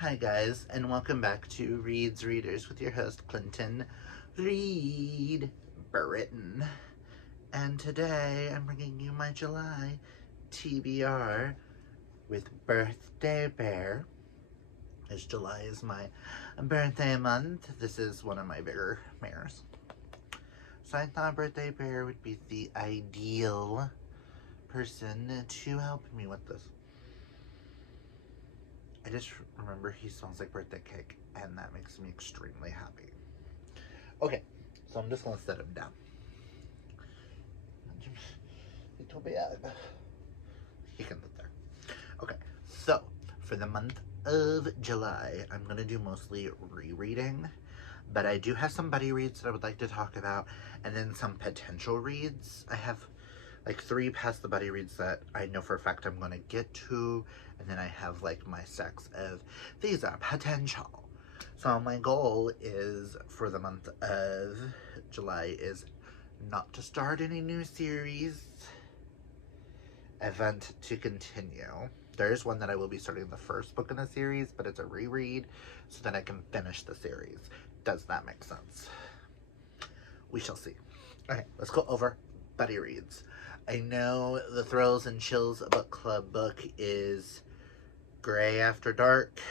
Hi guys, and welcome back to Reed's Readers with your host Clinton Reed Britton. And today I'm bringing you my July TBR with Birthday Bear. As July is my birthday month, this is one of my bigger mares. So I thought Birthday Bear would be the ideal person to help me with this. I just remember he smells like birthday cake, and that makes me extremely happy. Okay, so I'm just gonna set him down. Little bad. He can live there. Okay, so for the month of July, I'm gonna do mostly rereading, but I do have some buddy reads that I would like to talk about, and then some potential reads. I have like 3 past the buddy reads that I know for a fact I'm going to get to, and then I have like my stacks of these are potential. So my goal is for the month of July is not to start any new series, event to continue. There's one that I will be starting the first book in the series, but it's a reread so that I can finish the series. Does that make sense? We shall see. Okay, let's go over buddy reads. I know the Thrills and Chills Book Club book is Gray After Dark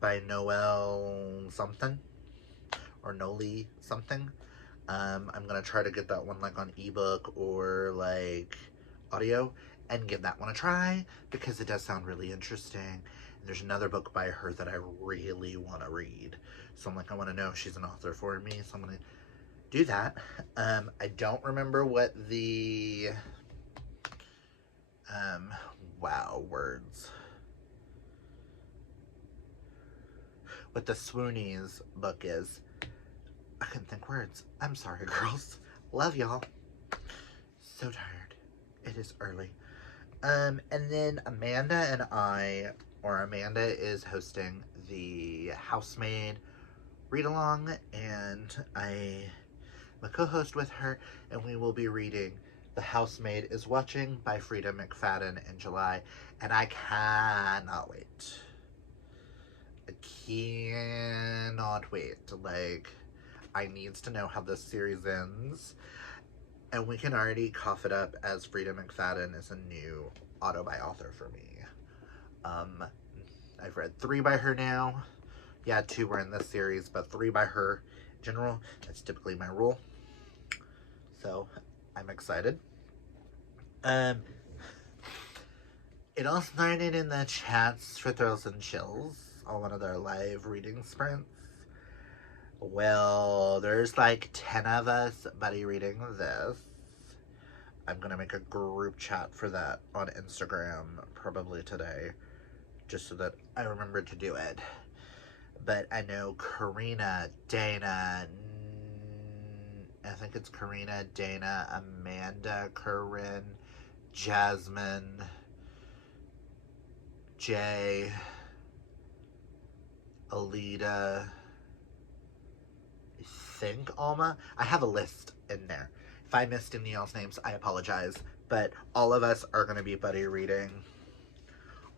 by Noel something, or Noli something. I'm gonna try to get that one like on ebook or like audio and give that one a try because it does sound really interesting. And there's another book by her that I really want to read. So I'm like, I want to know if she's an author for me. So I'm gonna do that. I don't remember what the wow words, what the Swoonies book is. I couldn't think words. I'm sorry, girls. Love y'all. So tired. It is early. And then Amanda is hosting the Housemaid read along, and I'm a co-host with her, and we will be reading The Housemaid is Watching by Frida McFadden in July, and I cannot wait. I cannot wait. Like, I needs to know how this series ends, and we can already cough it up as Frida McFadden is a new auto-buy author for me. I've read 3 by her now. Yeah, 2 were in this series, but 3 by her in general. That's typically my rule. So I'm excited. It all started in the chats for Thrills and Chills on one of their live reading sprints. Well, there's like 10 of us buddy reading this. I'm gonna make a group chat for that on Instagram probably today, just so that I remember to do it. But I know Karina, Dana, I think it's Karina, Dana, Amanda, Corinne, Jasmine, Jay, Alita, I think Alma. I have a list in there. If I missed any else names, I apologize. But all of us are going to be buddy reading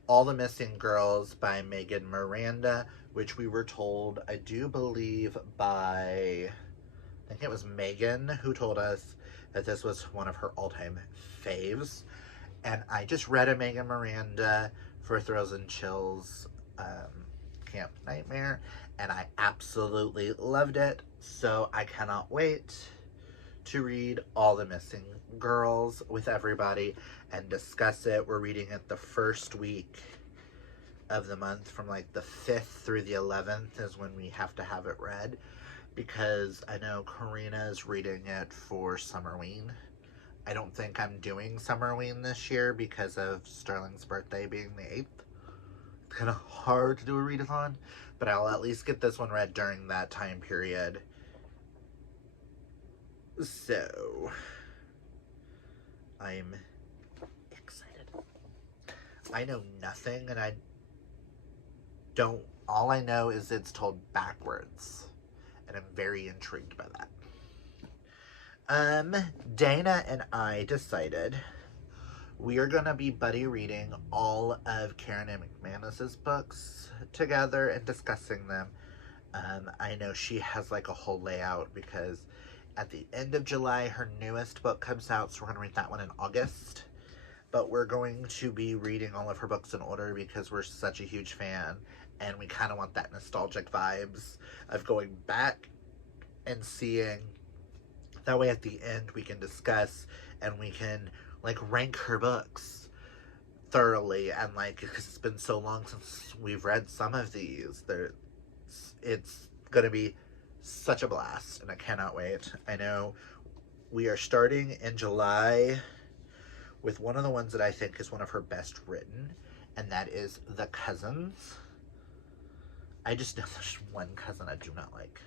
All the Missing Girls by Megan Miranda, which we were told, I do believe, by, I think it was Megan who told us that this was one of her all-time faves. And I just read a Megan Miranda for Thrills and Chills Camp Nightmare, and I absolutely loved it. So I cannot wait to read All the Missing Girls with everybody and discuss it. We're reading it the first week of the month, from like the 5th through the 11th is when we have to have it read, because I know Karina is reading it for Summerween. I don't think I'm doing Summerween this year because of Sterling's birthday being the 8th. It's kind of hard to do a readathon, but I'll at least get this one read during that time period. So, I'm excited. I know nothing, and all I know is it's told backwards, and I'm very intrigued by that. Dana and I decided We are going to be buddy reading all of Karen and McManus's books together and discussing them. I know she has like a whole layout because at the end of July, her newest book comes out, so we're going to read that one in August. But we're going to be reading all of her books in order because we're such a huge fan, and we kind of want that nostalgic vibes of going back and seeing. That way at the end we can discuss and we can like rank her books thoroughly, and like because it's been so long since we've read some of these, it's gonna be such a blast and I cannot wait. I know we are starting in July with one of the ones that I think is one of her best written, and that is The Cousins. I just know there's one cousin I do not like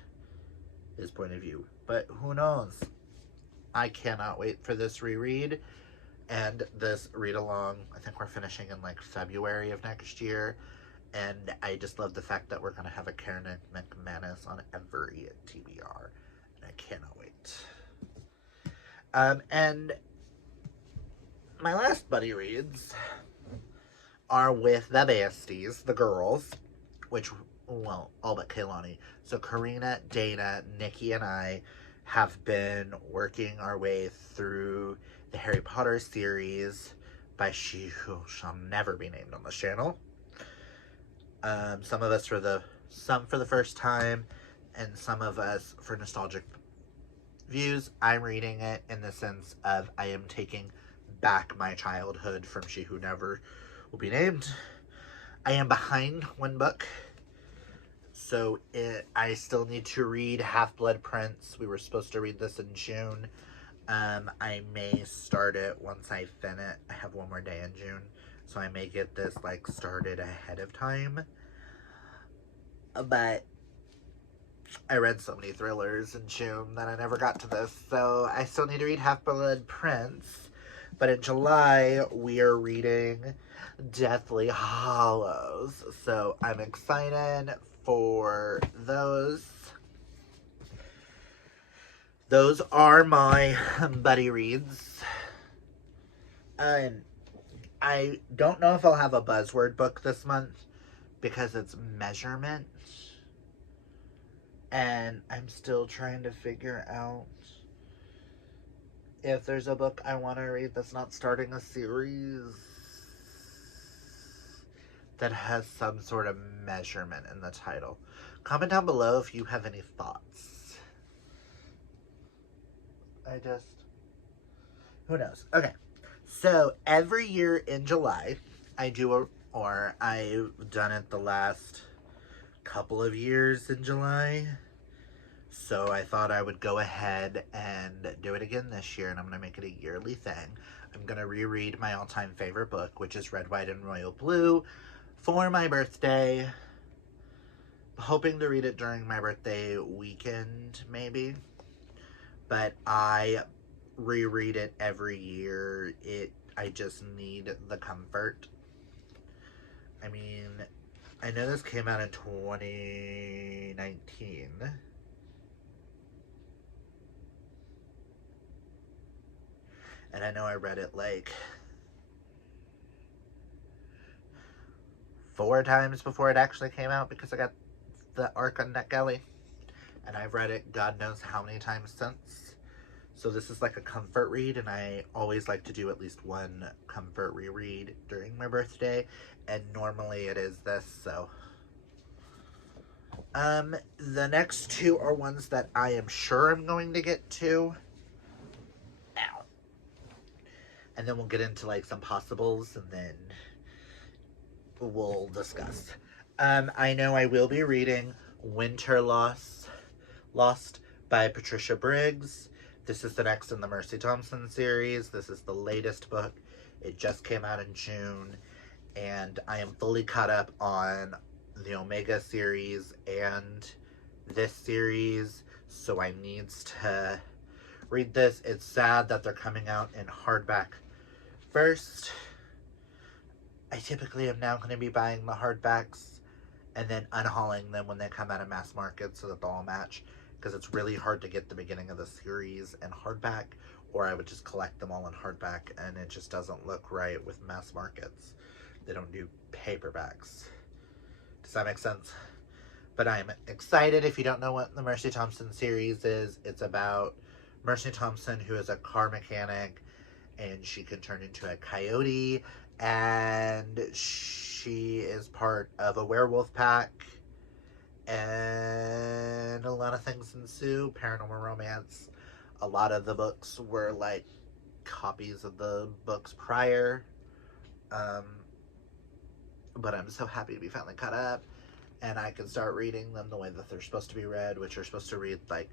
his point of view, but who knows. I cannot wait for this reread and this read along. I think we're finishing in like February of next year, and I just love the fact that we're going to have a Karen McManus on every TBR, and I cannot wait. And my last buddy reads are with the besties, the girls, which, well, all but Kaylani. So Karina, Dana, Nikki, and I have been working our way through the Harry Potter series by she who shall never be named on this channel. Some of us for the first time, and some of us for nostalgic views. I'm reading it in the sense of I am taking back my childhood from She Who Never Will Be Named. I am behind one book, so I still need to read Half-Blood Prince. We were supposed to read this in June. I may start it once I finish. I have one more day in June, so I may get this like started ahead of time. But I read so many thrillers in June that I never got to this, so I still need to read Half-Blood Prince. But in July, we are reading Deathly Hallows, so I'm excited for those. Those are my buddy reads. I don't know if I'll have a buzzword book this month because it's measurement. And I'm still trying to figure out if there's a book I want to read that's not starting a series that has some sort of measurement in the title. Comment down below if you have any thoughts. Who knows? Okay. So every year in July, I've done it the last couple of years in July. So I thought I would go ahead and do it again this year, and I'm going to make it a yearly thing. I'm going to reread my all-time favorite book, which is Red, White, and Royal Blue, for my birthday. Hoping to read it during my birthday weekend, maybe. But I reread it every year. I just need the comfort. I mean, I know this came out in 2019. And I know I read it like 4 times before it actually came out because I got the arc on NetGalley. And I've read it God knows how many times since. So this is like a comfort read, and I always like to do at least one comfort reread during my birthday. And normally it is this, so. The next 2 are ones that I am sure I'm going to get to. Ow. And then we'll get into like some possibles, and then we'll discuss. I know I will be reading Winter Lost by Patricia Briggs. This is the next in the Mercy Thompson series. This is the latest book. It just came out in June, and I am fully caught up on the Omega series and this series, so I needs to read this. It's sad that they're coming out in hardback first. I typically am now going to be buying the hardbacks and then unhauling them when they come out of mass market so that they'll all match, because it's really hard to get the beginning of the series in hardback or I would just collect them all in hardback, and it just doesn't look right with mass markets. They don't do paperbacks. Does that make sense? But I'm excited. If you don't know what the Mercy Thompson series is, it's about Mercy Thompson, who is a car mechanic, and she can turn into a coyote, and she is part of a werewolf pack, and a lot of things ensue. Paranormal romance. A lot of the books were like copies of the books prior. But I'm so happy to be finally caught up, and I can start reading them the way that they're supposed to be read, which are supposed to read like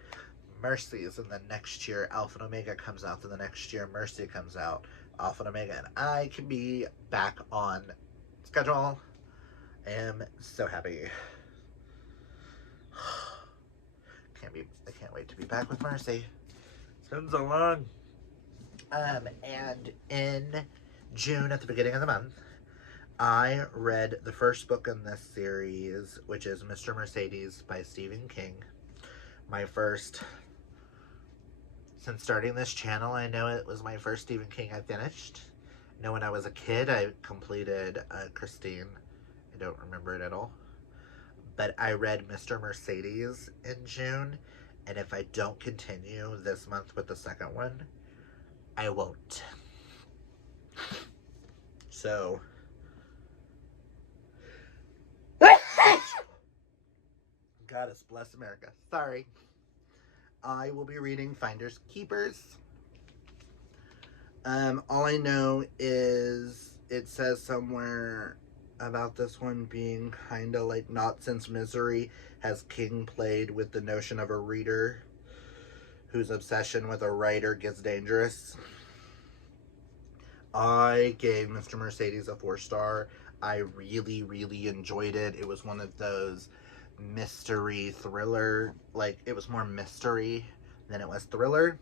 Mercy's, and then next year Alpha and Omega comes out, and the next year Mercy comes out, Alpha and Omega, and I can be back on schedule. I am so happy. I can't wait to be back with Mercy. It's been so long. And in June, at the beginning of the month, I read the first book in this series, which is Mr. Mercedes by Stephen King. My first, since starting this channel, I know it was my first Stephen King I finished. I know when I was a kid, I completed Christine. I don't remember it at all. But I read Mr. Mercedes in June, and if I don't continue this month with the second one, I won't. So, Goddess bless America. Sorry. I will be reading Finders Keepers. All I know is it says somewhere about this one being kind of like Not Since Misery has King played with the notion of a reader whose obsession with a writer gets dangerous. I gave Mr. Mercedes a 4-star. I really, really enjoyed it. It was one of those mystery thriller, like it was more mystery than it was thriller.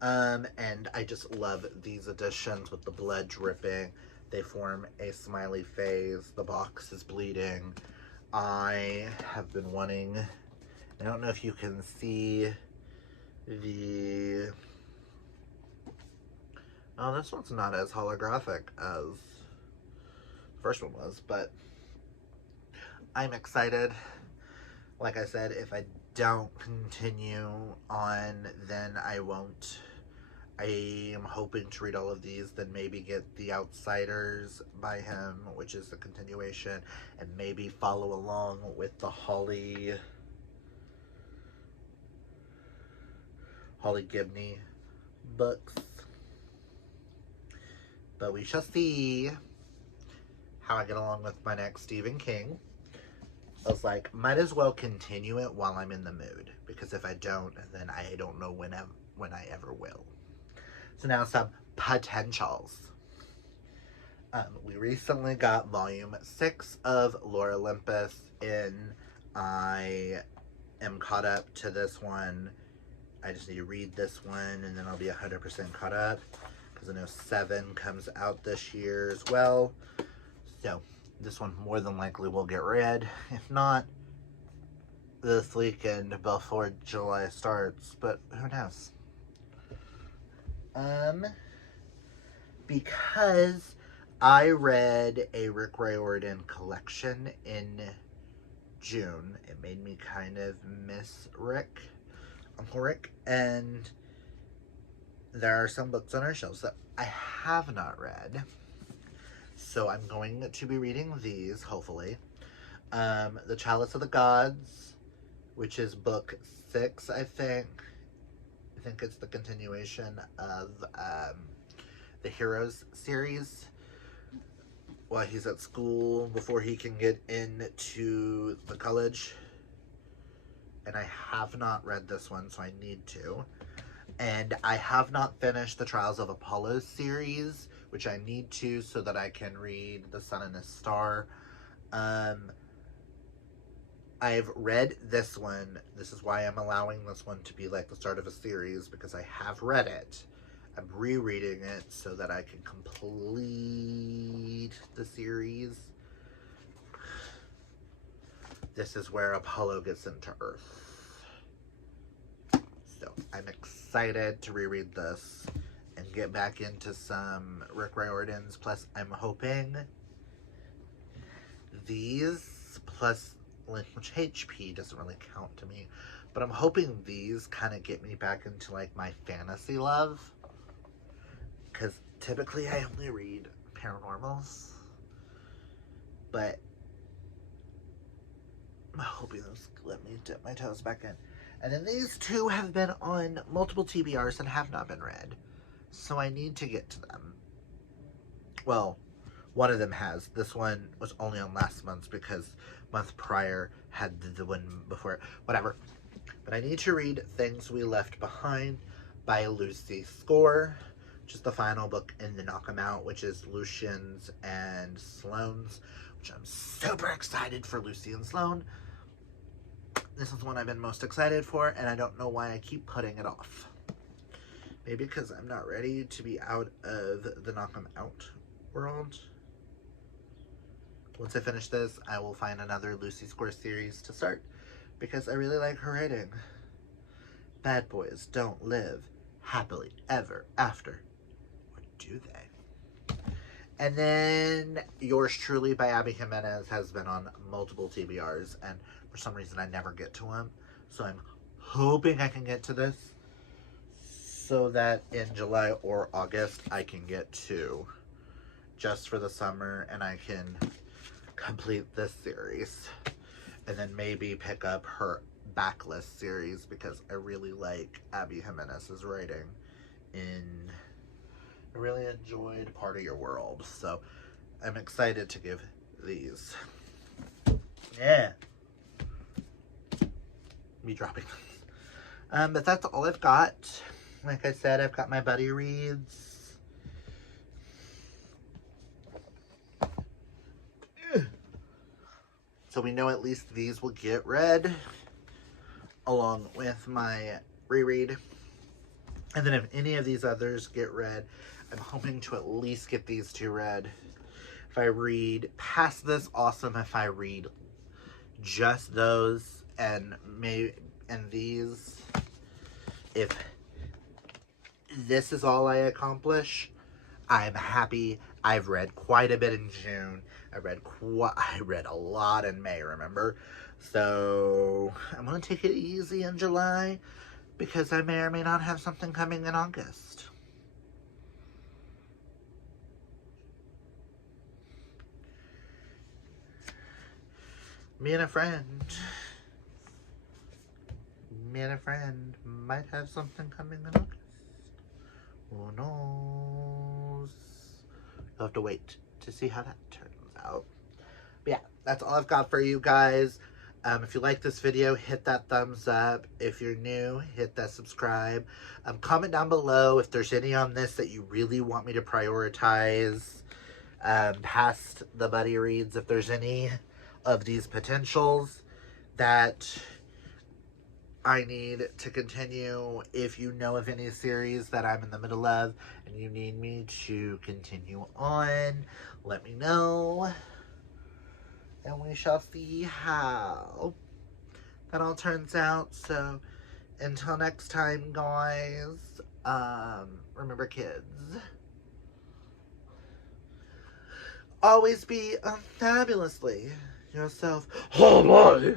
And I just love these editions with the blood dripping. They form a smiley face. The box is bleeding. I have been wanting, I don't know if you can see the, oh, this one's not as holographic as the first one was, but I'm excited. Like I said, if I don't continue on, then I won't. I am hoping to read all of these, then maybe get The Outsiders by him, which is the continuation, and maybe follow along with the Holly Gibney books. But we shall see how I get along with my next Stephen King. I was like, might as well continue it while I'm in the mood, because if I don't, then I don't know when I ever will. So now some potentials. We recently got volume 6 of Lore Olympus in. I am caught up to this one. I just need to read this one, and then I'll be 100% caught up, because I know 7 comes out this year as well. So this one more than likely will get read. If not, this weekend before July starts, but who knows? Because I read a Rick Riordan collection in June, it made me kind of miss Uncle Rick, and there are some books on our shelves that I have not read. So I'm going to be reading these, hopefully. The Chalice of the Gods, which is book 6, I think. I think it's the continuation of the Heroes series. While he's at school, before he can get into the college. And I have not read this one, so I need to. And I have not finished the Trials of Apollo series, which I need to so that I can read The Sun and the Star. I've read this one. This is why I'm allowing this one to be like the start of a series, because I have read it. I'm rereading it so that I can complete the series. This is where Apollo gets into Earth. So I'm excited excited to reread this and get back into some Rick Riordan's. Plus, I'm hoping these, plus, which HP doesn't really count to me, but I'm hoping these kind of get me back into, like, my fantasy love. Because typically I only read paranormals. But I'm hoping those let me dip my toes back in. And then these two have been on multiple TBRs and have not been read. So I need to get to them. Well, one of them has. This one was only on last month's because month prior had the one before it. Whatever. But I need to read Things We Left Behind by Lucy Score, which is the final book in the Knock 'Em Out, which is Lucian's and Sloane's, which I'm super excited for Lucy and Sloane. This is one I've been most excited for, and I don't know why I keep putting it off. Maybe because I'm not ready to be out of the Knock 'Em Out world. Once I finish this, I will find another Lucy Score series to start, because I really like her writing. Bad boys don't live happily ever after. Or do they? And then Yours Truly by Abby Jimenez has been on multiple TBRs, and for some reason I never get to them. So I'm hoping I can get to this so that in July or August I can get to Just for the Summer and I can complete this series. And then maybe pick up her Backlist series, because I really like Abby Jimenez's writing. I really enjoyed Part of Your World, so I'm excited to give these. Yeah. Me dropping this. But that's all I've got. Like I said, I've got my buddy reads. So we know at least these will get read along with my reread. And then if any of these others get read, I'm hoping to at least get these two read. If I read past this, awesome. If I read just those and these, if this is all I accomplish, I'm happy. I've read quite a bit in June. I read a lot in May, remember? So I'm going to take it easy in July, because I may or may not have something coming in August. Me and a friend might have something coming in August. Who knows? You'll have to wait to see how that turns out. But yeah, that's all I've got for you guys. If you like this video, hit that thumbs up. If you're new, hit that subscribe. Comment down below if there's any on this that you really want me to prioritize past the buddy reads. If there's any of these potentials that I need to continue. If you know of any series that I'm in the middle of and you need me to continue on, let me know. And we shall see how that all turns out. So until next time, guys, remember, kids, always be fabulously yourself. Oh boy.